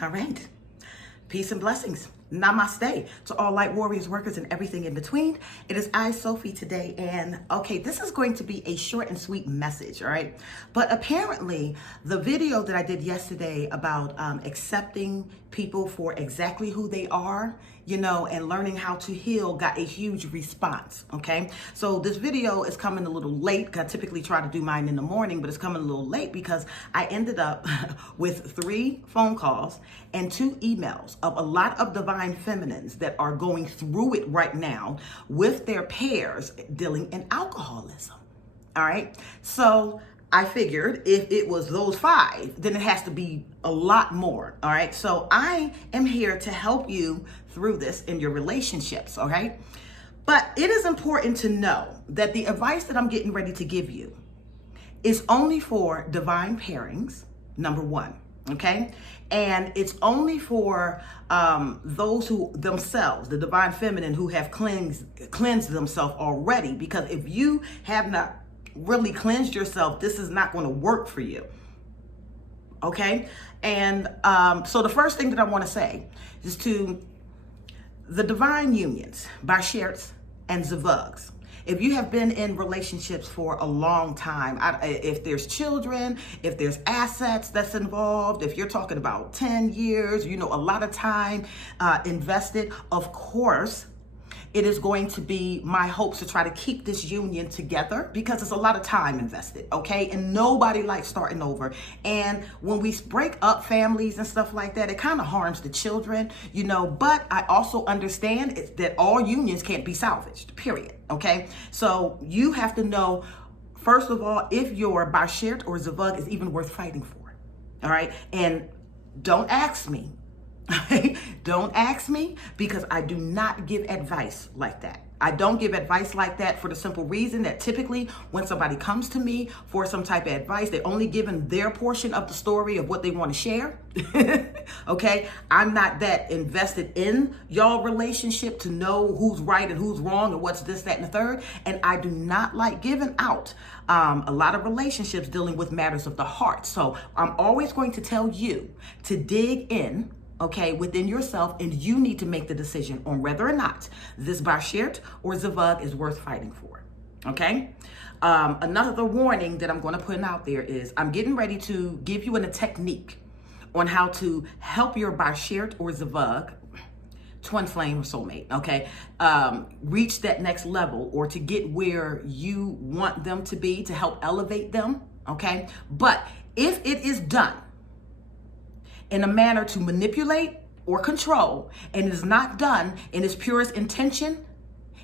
All right. Peace and blessings. Namaste to all light warriors, workers, and everything in between. It is I, Sophie, today. And okay, this is going to be a short and sweet message, all right? But apparently, the video that I did yesterday about accepting people for exactly who they are, and learning how to heal got a huge response, okay? So this video is coming a little late. I typically try to do mine in the morning, but it's coming a little late because I ended up with 3 phone calls and 2 emails of a lot of divine feminines that are going through it right now with their pairs dealing in alcoholism, all right? So I figured if it was those 5, then it has to be a lot more, all right? So I am here to help you through this in your relationships, all right? But it is important to know that the advice that I'm getting ready to give you is only for divine pairings, number 1, okay? And it's only for those who themselves, the divine feminine, who have cleansed themselves already, because if you have not really cleansed yourself, this is not going to work for you. Okay? And so the first thing that I want to say is to the divine unions, Basherts and Zavugs. If you have been in relationships for a long time, if there's children, if there's assets that's involved, if you're talking about 10 years, a lot of time invested, of course, it is going to be my hopes to try to keep this union together because it's a lot of time invested, okay? And nobody likes starting over. And when we break up families and stuff like that, it kind of harms the children, but I also understand that all unions can't be salvaged, period, okay? So you have to know, first of all, if your Bashert or Zavug is even worth fighting for, all right? And don't ask me. Don't ask me, because I do not give advice like that. I don't give advice like that for the simple reason that typically when somebody comes to me for some type of advice, they're only given their portion of the story of what they want to share. Okay? I'm not that invested in y'all relationship to know who's right and who's wrong and what's this, that, and the third. And I do not like giving out a lot of relationships dealing with matters of the heart. So I'm always going to tell you to dig in, okay, within yourself, and you need to make the decision on whether or not this Bashert or Zavug is worth fighting for, okay? Another warning that I'm going to put out there is I'm getting ready to give you a technique on how to help your Bashert or Zavug, twin flame or soulmate, okay, reach that next level, or to get where you want them to be, to help elevate them, okay? But if it is done in a manner to manipulate or control, and it is not done in its purest intention,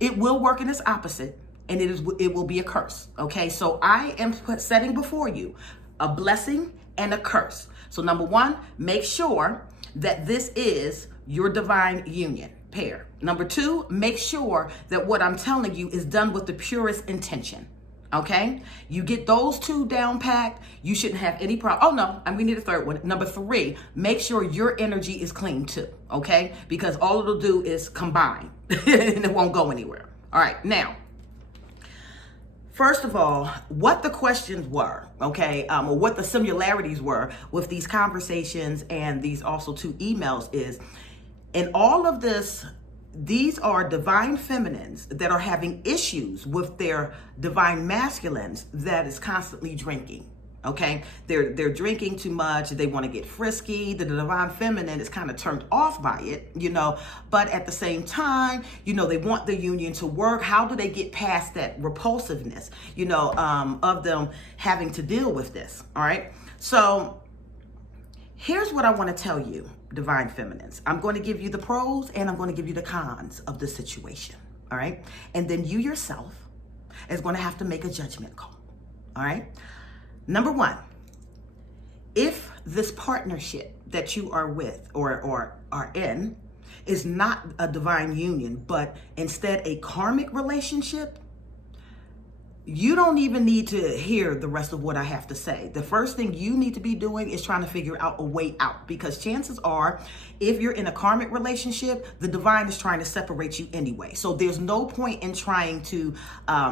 it will work in its opposite, and it will be a curse, okay? So I am setting before you a blessing and a curse. So number 1, make sure that this is your divine union pair. Number 2, make sure that what I'm telling you is done with the purest intention. Okay, you get those 2 down packed, you shouldn't have any problem. Oh no, and we need a third one. Number 3, make sure your energy is clean too, okay? Because all it'll do is combine and it won't go anywhere. All right, now, first of all, what the questions were, okay, or what the similarities were with these conversations and these also 2 emails is, in all of this, these are divine feminines that are having issues with their divine masculines that is constantly drinking. Okay, they're drinking too much. They want to get frisky. The divine feminine is kind of turned off by it, but at the same time, they want the union to work. How do they get past that repulsiveness, of them having to deal with this? All right. So here's what I want to tell you, divine feminines. I'm going to give you the pros and I'm going to give you the cons of the situation. All right. And then you yourself is going to have to make a judgment call. All right. Number 1, if this partnership that you are with or are in is not a divine union, but instead a karmic relationship, you don't even need to hear the rest of what I have to say. The first thing you need to be doing is trying to figure out a way out, because chances are, if you're in a karmic relationship, the divine is trying to separate you anyway. So there's no point in trying to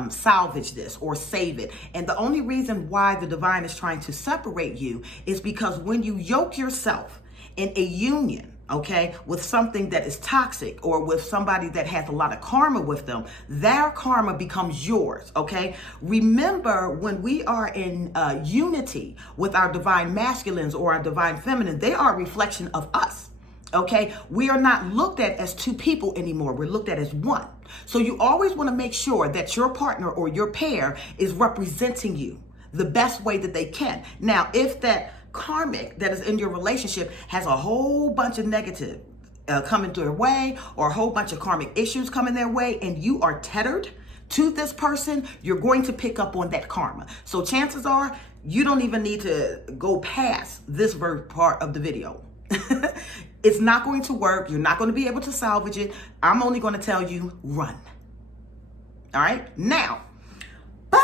salvage this or save it. And the only reason why the divine is trying to separate you is because when you yoke yourself in a union, okay, with something that is toxic or with somebody that has a lot of karma with them, their karma becomes yours, okay? Remember, when we are in unity with our divine masculines or our divine feminine, they are a reflection of us. Okay, we are not looked at as two people anymore. We're looked at as one. So you always want to make sure that your partner or your pair is representing you the best way that they can. Now, if that karmic that is in your relationship has a whole bunch of negative coming their way, or a whole bunch of karmic issues coming their way, and you are tethered to this person, you're going to pick up on that karma. So chances are you don't even need to go past this part of the video. It's not going to work. You're not going to be able to salvage it. I'm only going to tell you, run. All right? Now, but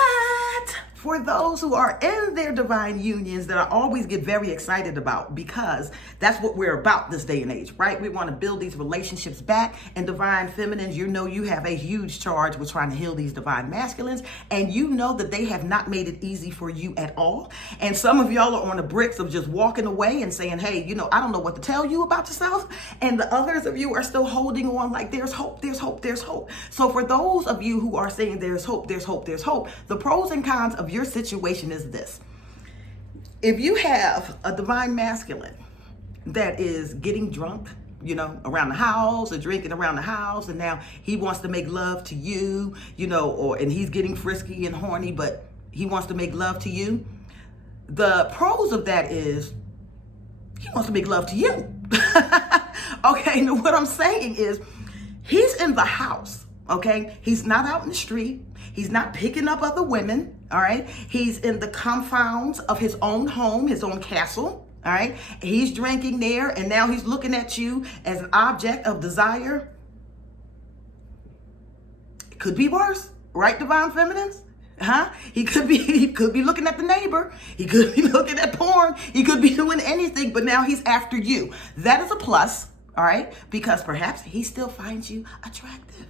for those who are in their divine unions that I always get very excited about, because that's what we're about this day and age, right? We want to build these relationships back. And divine feminines, you know you have a huge charge with trying to heal these divine masculines. And you know that they have not made it easy for you at all. And some of y'all are on the bricks of just walking away and saying, hey, you know, I don't know what to tell you about yourself. And the others of you are still holding on like there's hope, there's hope, there's hope. So for those of you who are saying there's hope, there's hope, there's hope, the pros and cons of your situation is this. If you have a divine masculine that is getting drunk, you know, around the house or drinking around the house, and now he wants to make love to you, you know, and he's getting frisky and horny, but he wants to make love to you. The pros of that is he wants to make love to you. Okay, now what I'm saying is he's in the house, okay? He's not out in the street. He's not picking up other women, all right? He's in the confounds of his own home, his own castle, all right? He's drinking there, and now he's looking at you as an object of desire. It could be worse, right, divine feminines? Huh? He could be looking at the neighbor. He could be looking at porn. He could be doing anything, but now he's after you. That is a plus, all right? Because perhaps he still finds you attractive.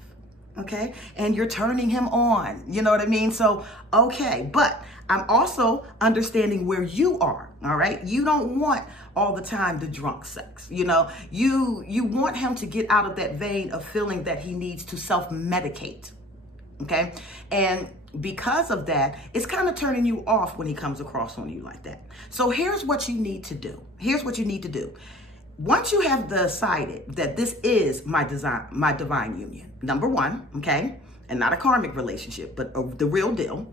Okay, and you're turning him on, you know what I mean? So, okay, but I'm also understanding where you are, all right? You don't want all the time the drunk sex, you know? You want him to get out of that vein of feeling that he needs to self-medicate, okay? And because of that, it's kind of turning you off when he comes across on you like that. So here's what you need to do. Here's what you need to do. Once you have decided that this is my divine union, number one, okay, and not a karmic relationship, but the real deal.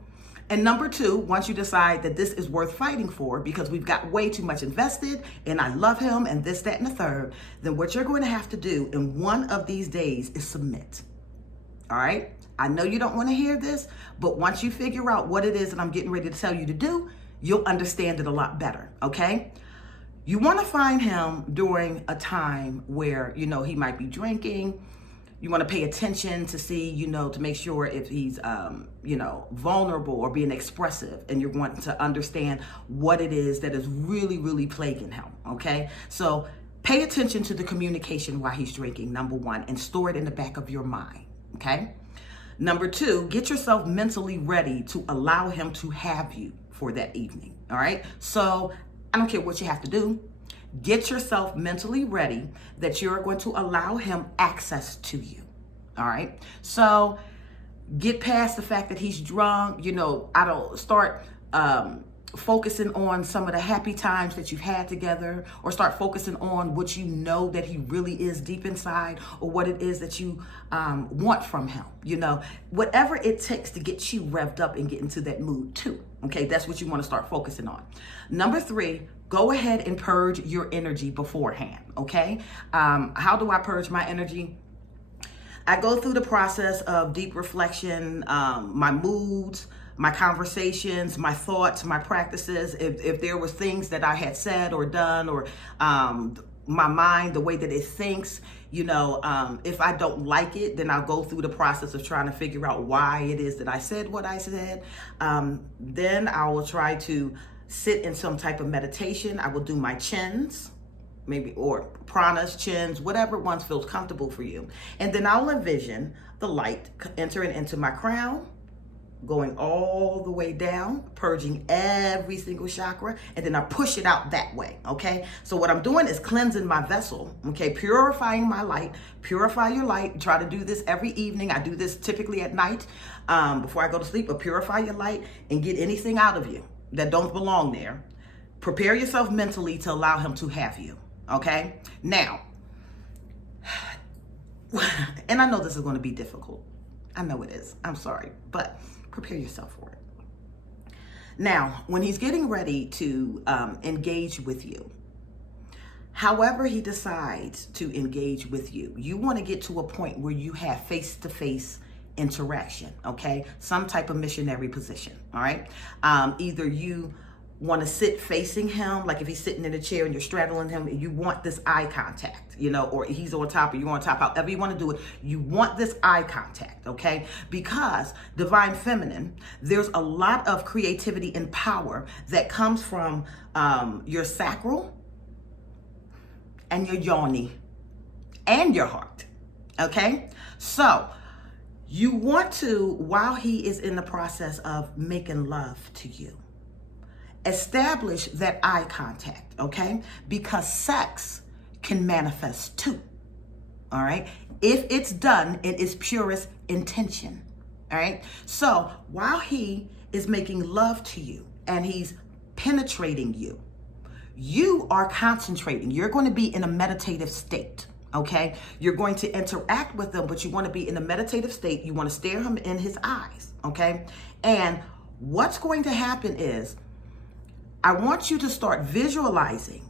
And number two, once you decide that this is worth fighting for because we've got way too much invested and I love him and this, that, and the third, then what you're going to have to do in one of these days is submit. All right? I know you don't want to hear this, but once you figure out what it is that I'm getting ready to tell you to do, you'll understand it a lot better, okay? You want to find him during a time where, you know, he might be drinking. You want to pay attention to see, you know, to make sure if he's, you know, vulnerable or being expressive, and you're wanting to understand what it is that is really, really plaguing him, okay? So pay attention to the communication while he's drinking, number one, and store it in the back of your mind, okay? Number two, get yourself mentally ready to allow him to have you for that evening, all right? So I don't care what you have to do. Get yourself mentally ready that you're going to allow him access to you. All right. So get past the fact that he's drunk. You know, I don't start focusing on some of the happy times that you've had together, or start focusing on what you know that he really is deep inside, or what it is that you want from him. You know, whatever it takes to get you revved up and get into that mood too. Okay, that's what you want to start focusing on. Number three, go ahead and purge your energy beforehand. Okay, how do I purge my energy? I go through the process of deep reflection, my moods, my conversations, my thoughts, my practices. If there was things that I had said or done, or my mind, the way that it thinks, you know, if I don't like it, then I'll go through the process of trying to figure out why it is that I said what I said. Then I will try to sit in some type of meditation. I will do my chins, maybe, or pranas, chins, whatever one feels comfortable for you. And then I'll envision the light entering into my crown, going all the way down, purging every single chakra, and then I push it out that way, okay? So what I'm doing is cleansing my vessel, okay? Purifying my light, purify your light. Try to do this every evening. I do this typically at night before I go to sleep, but purify your light and get anything out of you that don't belong there. Prepare yourself mentally to allow him to have you, okay? Now, and I know this is going to be difficult. I know it is. I'm sorry, but prepare yourself for it. Now, when he's getting ready to engage with you, however he decides to engage with you, you want to get to a point where you have face-to-face interaction, okay? Some type of missionary position, all right? Either you want to sit facing him, like if he's sitting in a chair and you're straddling him, you want this eye contact, you know, or he's on top or you're on top, however you want to do it, you want this eye contact, okay? Because Divine Feminine, there's a lot of creativity and power that comes from your sacral and your yoni and your heart, okay? So you want to, while he is in the process of making love to you, establish that eye contact, okay? Because sex can manifest too, all right? If it's done in its purest intention, all right? So while he is making love to you and he's penetrating you, you are concentrating. You're going to be in a meditative state, okay? You're going to interact with them, but you want to be in a meditative state. You want to stare him in his eyes, okay? And what's going to happen is, I want you to start visualizing,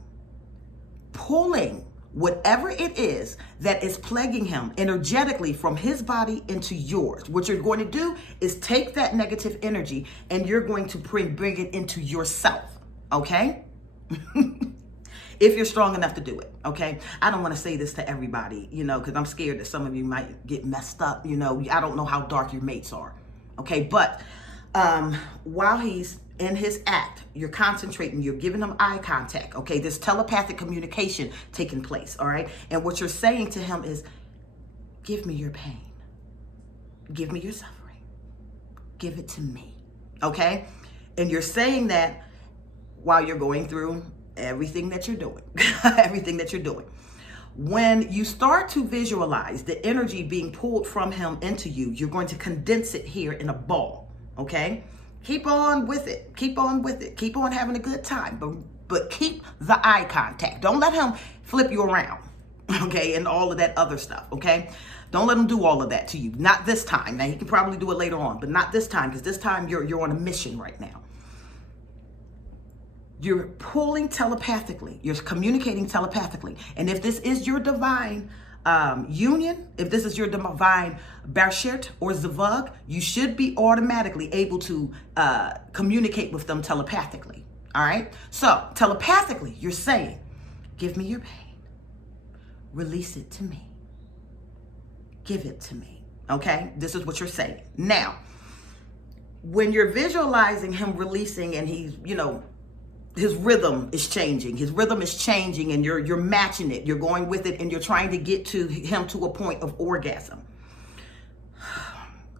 pulling whatever it is that is plaguing him energetically from his body into yours. What you're going to do is take that negative energy and you're going to bring it into yourself, okay? If you're strong enough to do it, okay? I don't want to say this to everybody, you know, because I'm scared that some of you might get messed up, you know. I don't know how dark your mates are, okay? But while he's in his act, you're concentrating, you're giving him eye contact, okay? There's telepathic communication taking place, all right? And what you're saying to him is, give me your pain. Give me your suffering. Give it to me, okay? And you're saying that while you're going through everything that you're doing, everything that you're doing. When you start to visualize the energy being pulled from him into you, you're going to condense it here in a ball, okay? Keep on with it. Keep on with it. Keep on having a good time. But keep the eye contact. Don't let him flip you around, okay, and all of that other stuff, okay? Don't let him do all of that to you. Not this time. Now, he can probably do it later on, but not this time, because this time you're on a mission right now. You're pulling telepathically. You're communicating telepathically. And if this is your divine union, if this is your divine Bershit or Zavug, you should be automatically able to communicate with them telepathically. All right? So telepathically, you're saying, give me your pain. Release it to me. Give it to me. Okay? This is what you're saying. Now, when you're visualizing him releasing and he's, you know, his rhythm is changing. His rhythm is changing and you're matching it. You're going with it and you're trying to get to him to a point of orgasm.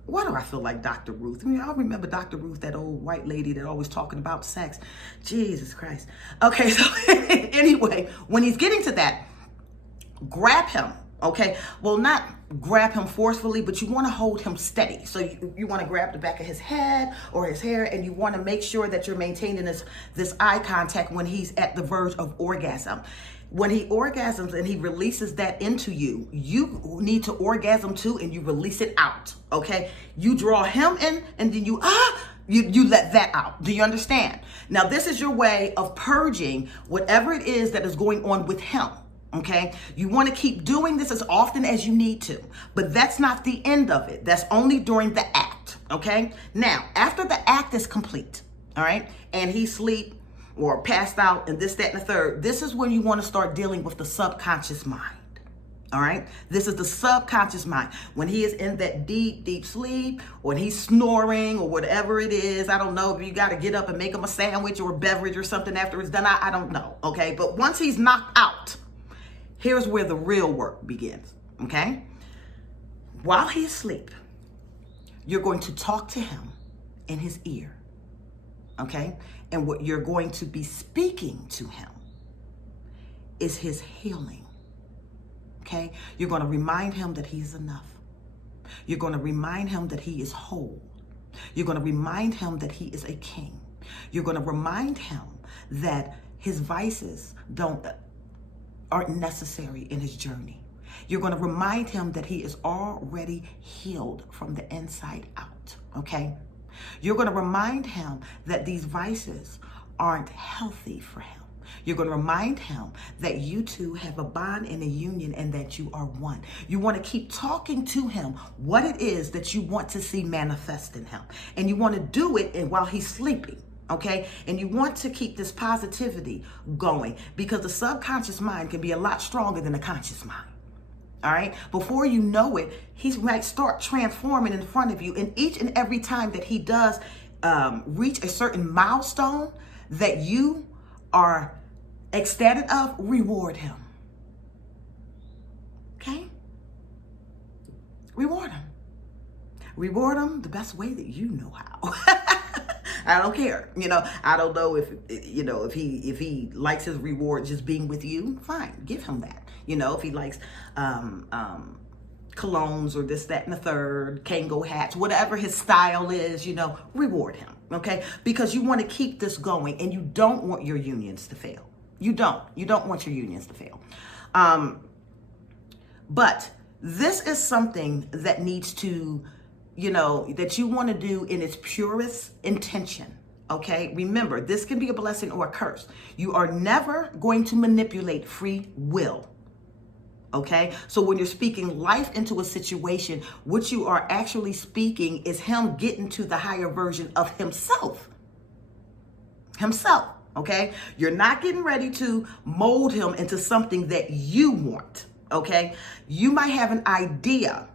Why do I feel like Dr. Ruth? I mean, I remember Dr. Ruth, that old white lady that always talking about sex. Jesus Christ. Okay, so anyway, when he's getting to that, grab him, okay? Well, not grab him forcefully, but you want to hold him steady. So you want to grab the back of his head or his hair, and you want to make sure that you're maintaining this eye contact when he's at the verge of orgasm. When he orgasms and he releases that into you, you need to orgasm too, and you release it out, okay? You draw him in, and then you let that out. Do you understand? Now, this is your way of purging whatever it is that is going on with him. Okay, you want to keep doing this as often as you need to, but that's not the end of it. That's only during the act. Okay, now after the act is complete, all right, and he's asleep or passed out and this, that, and the third, this is when you want to start dealing with the subconscious mind. All right, this is the subconscious mind. When he is in that deep, deep sleep, or when he's snoring or whatever it is, I don't know if you got to get up and make him a sandwich or a beverage or something after it's done. I don't know. Okay, but once he's knocked out, here's where the real work begins, okay? While he's asleep, you're going to talk to him in his ear, okay? And what you're going to be speaking to him is his healing, okay? You're going to remind him that he's enough. You're going to remind him that he is whole. You're going to remind him that he is a king. You're going to remind him that his vices aren't necessary in his journey. You're going to remind him that he is already healed from the inside out, okay? You're going to remind him that these vices aren't healthy for him. You're going to remind him that you two have a bond and a union and that you are one. You want to keep talking to him what it is that you want to see manifest in him. And you want to do it while he's sleeping, okay? And you want to keep this positivity going because the subconscious mind can be a lot stronger than the conscious mind. All right. Before you know it, he might start transforming in front of you. And each and every time that he does reach a certain milestone that you are ecstatic of, reward him. Okay? Reward him. Reward him the best way that you know how. I don't care. I don't know if he likes his reward just being with you, fine, give him that. If he likes colognes or this, that, and the third, Kango hats, whatever his style is, reward him, okay? Because you want to keep this going and you don't want your unions to fail. You don't want your unions to fail. But this is something that needs to, that you want to do in its purest intention. Okay, remember, this can be a blessing or a curse. You are never going to manipulate free will. Okay, so when you're speaking life into a situation, what you are actually speaking is him getting to the higher version of himself. Okay, you're not getting ready to mold him into something that you want. Okay, you might have an idea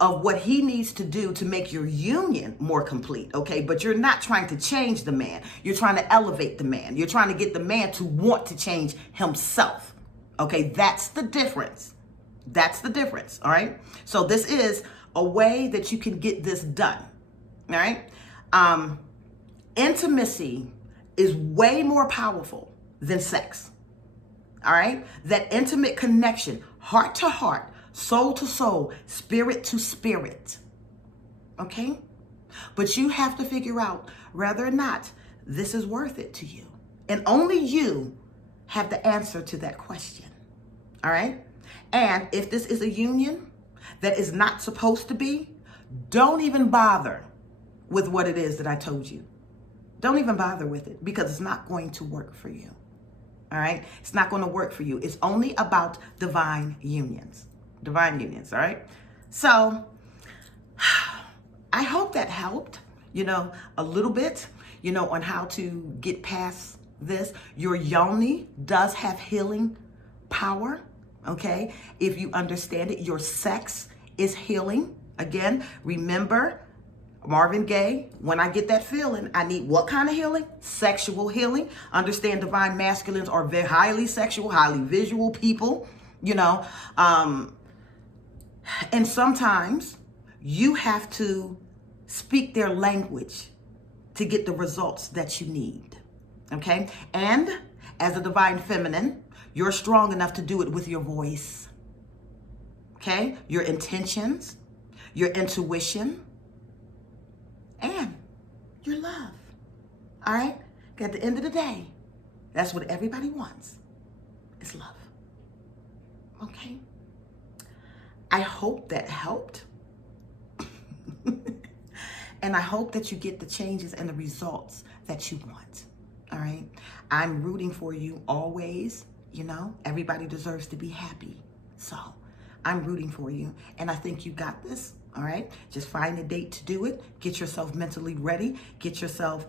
of what he needs to do to make your union more complete, okay? But you're not trying to change the man. You're trying to elevate the man. You're trying to get the man to want to change himself, okay? That's the difference. That's the difference, all right? So this is a way that you can get this done, all right? Intimacy is way more powerful than sex, all right? That intimate connection, heart to heart, soul to soul, spirit to spirit, okay? But you have to figure out whether or not this is worth it to you. And only you have the answer to that question, all right? And if this is a union that is not supposed to be, don't even bother with what it is that I told you. Don't even bother with it because it's not going to work for you, all right? It's not going to work for you. It's only about divine unions. Divine unions, all right? So I hope that helped, a little bit, on how to get past this. Your yoni does have healing power, okay? If you understand it, your sex is healing. Again, remember Marvin Gaye, when I get that feeling, I need what kind of healing? Sexual healing. Understand divine masculines are very highly sexual, highly visual people, and sometimes you have to speak their language to get the results that you need, okay? And as a divine feminine, you're strong enough to do it with your voice, okay? Your intentions, your intuition, and your love, all right? At the end of the day, that's what everybody wants, is love, okay? I hope that helped. And I hope that you get the changes and the results that you want. All right. I'm rooting for you always. Everybody deserves to be happy. So I'm rooting for you. And I think you got this. All right. Just find a date to do it. Get yourself mentally ready. Get yourself,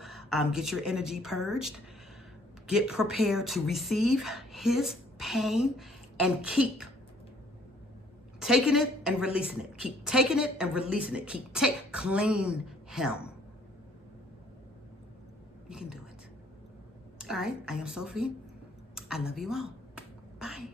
get your energy purged. Get prepared to receive his pain and keep taking it and releasing it. Keep taking it and releasing it. Clean him. You can do it. All right. I am Sophie. I love you all. Bye.